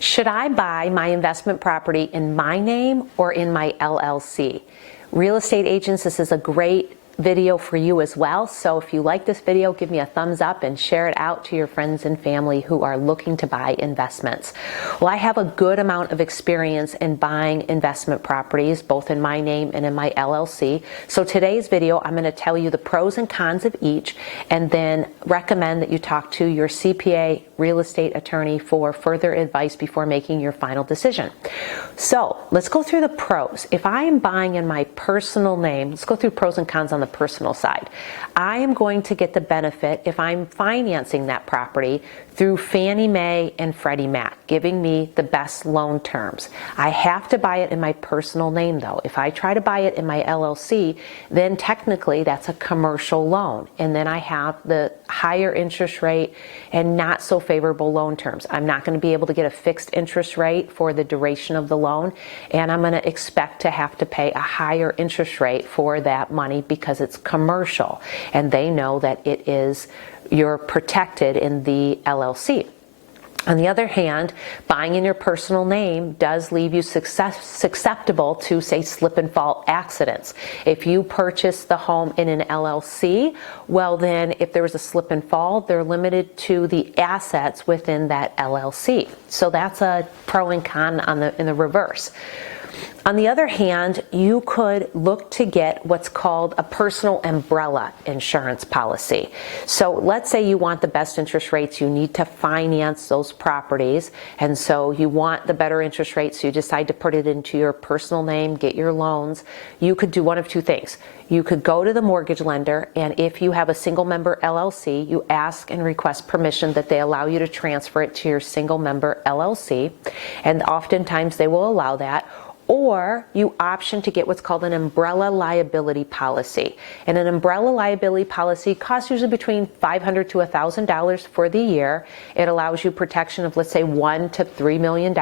Should I buy my investment property in my name or in my LLC? Real estate agents, this is a great video for you as well. So if you like this video, give me a thumbs up and share it out to your friends and family who are looking to buy investments. Well, I have a good amount of experience in buying investment properties, both in my name and in my LLC. So today's video, I'm going to tell you the pros and cons of each, and then recommend that you talk to your CPA, real estate attorney, for further advice before making your final decision. So let's go through the pros. If I am buying in my personal name, let's go through pros and cons on the personal side. I am going to get the benefit if I'm financing that property through Fannie Mae and Freddie Mac, giving me the best loan terms. I have to buy it in my personal name though. If I try to buy it in my LLC, then technically that's a commercial loan. And then I have the higher interest rate and not so favorable loan terms. I'm not going to be able to get a fixed interest rate for the duration of the loan, and I'm going to expect to have to pay a higher interest rate for that money because it's commercial, and they know that you're protected in the LLC. On the other hand, buying in your personal name does leave you susceptible to, say, slip and fall accidents. If you purchase the home in an LLC, well then, if there was a slip and fall, they're limited to the assets within that LLC. So that's a pro and con in the reverse. On the other hand, you could look to get what's called a personal umbrella insurance policy. So let's say you want the best interest rates, you need to finance those properties, and so you want the better interest rates, so you decide to put it into your personal name, get your loans. You could do one of two things. You could go to the mortgage lender, and if you have a single member LLC, you ask and request permission that they allow you to transfer it to your single member LLC, and oftentimes they will allow that. Or you option to get what's called an umbrella liability policy. And an umbrella liability policy costs usually between $500 to $1,000 for the year. It allows you protection of, let's say, $1 to $3 million.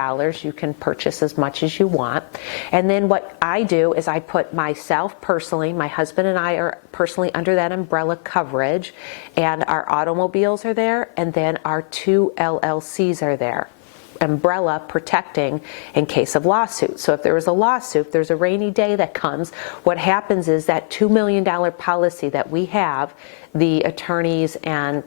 You can purchase as much as you want. And then what I do is I put myself personally, my husband and I are personally under that umbrella coverage, and our automobiles are there, and then our 2 LLCs are there. Umbrella protecting in case of lawsuit. So if there was a lawsuit, if there's a rainy day that comes, what happens is that $2 million policy that we have, the attorneys and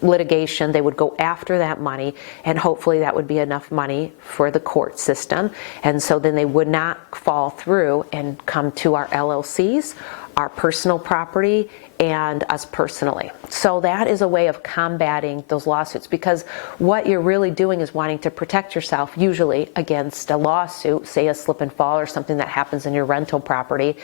litigation, they would go after that money, and hopefully that would be enough money for the court system, and so then they would not fall through and come to our LLCs, our personal property, and us personally. So that is a way of combating those lawsuits, because what you're really doing is wanting to protect yourself, usually against a lawsuit, say a slip and fall or something that happens in your rental property.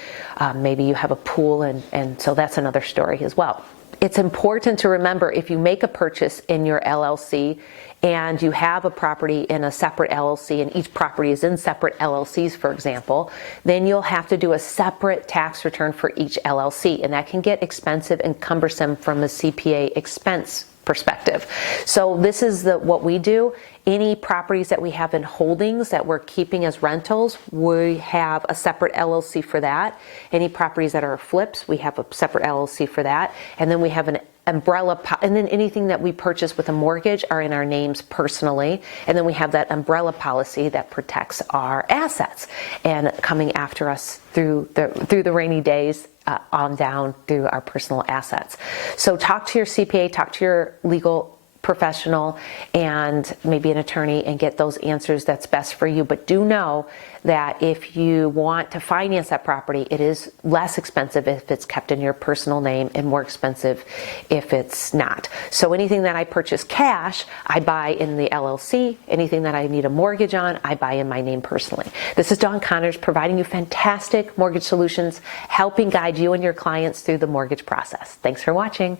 Maybe you have a pool, and so that's another story as well. It's important to remember, if you make a purchase in your LLC and you have a property in a separate LLC, and each property is in separate LLCs, for example, then you'll have to do a separate tax return for each LLC, and that can get expensive and cumbersome from a CPA expense perspective. So this is what we do. Any properties that we have in holdings that we're keeping as rentals, we have a separate LLC for that. Any properties that are flips, we have a separate LLC for that. And then we have an umbrella, and then anything that we purchase with a mortgage are in our names personally. And then we have that umbrella policy that protects our assets and coming after us through the rainy days on down through our personal assets. So talk to your CPA, talk to your legal professional and maybe an attorney, and get those answers that's best for you. But do know that if you want to finance that property, it is less expensive if it's kept in your personal name and more expensive if it's not. So anything that I purchase cash, I buy in the LLC. Anything that I need a mortgage on, I buy in my name personally. This is Dawn Connors, providing you fantastic mortgage solutions, helping guide you and your clients through the mortgage process. Thanks for watching.